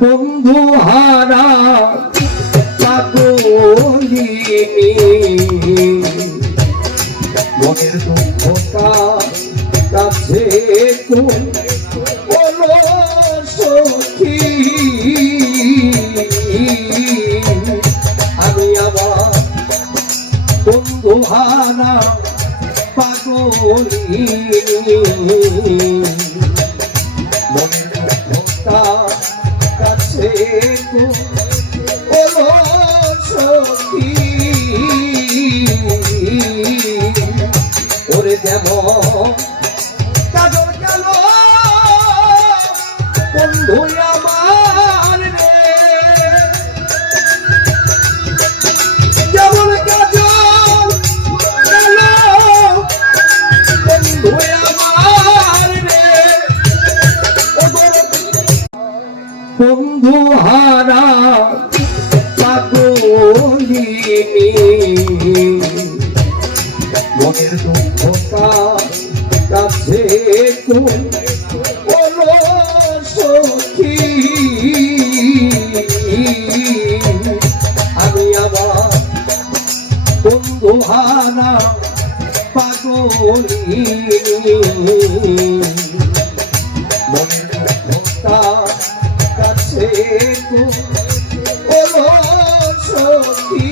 বন্ধু হারা পাগলিনী মনের দুঃখটা কাছে বলো সখী আমি আমার বন্ধু হারা পাগলিনী মনের দুঃখটা কাছে বলো সখী ওরে যেমন কাজল কালো বন্ধু আমার রে যেমন কাজল কালো বন্ধু আমার রে বন্ধু হারা পাগলিনী মনের দুঃখটা কাছে বলো সখী আমি আমার বন্ধু হারা পাগলিনী মনের দুঃখটা কাছে বলো সখী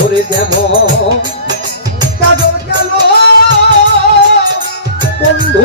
ওরে যেমন কাজল কালো বন্ধু